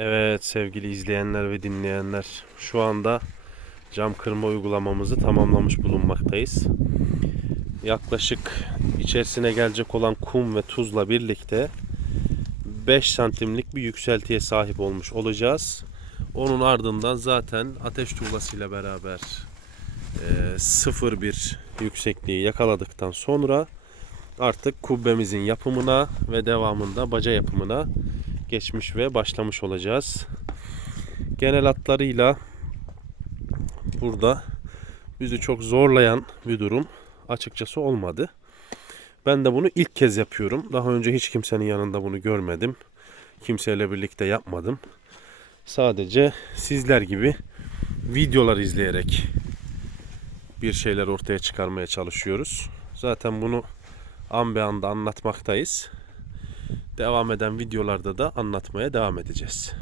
Evet sevgili izleyenler ve dinleyenler şu anda cam kırma uygulamamızı tamamlamış bulunmaktayız. Yaklaşık içerisine gelecek olan kum ve tuzla birlikte 5 santimlik bir yükseltiye sahip olmuş olacağız. Onun ardından zaten ateş tuğlasıyla beraber e, sıfır bir yüksekliği yakaladıktan sonra artık kubbemizin yapımına ve devamında baca yapımına geçmiş ve başlamış olacağız. Genel hatlarıyla burada bizi çok zorlayan bir durum açıkçası olmadı. Ben de bunu ilk kez yapıyorum. Daha önce hiç kimsenin yanında bunu görmedim. Kimseyle birlikte yapmadım. Sadece sizler gibi videolar izleyerek bir şeyler ortaya çıkarmaya çalışıyoruz. Zaten bunu an be anda anlatmaktayız. Devam eden videolarda da anlatmaya devam edeceğiz.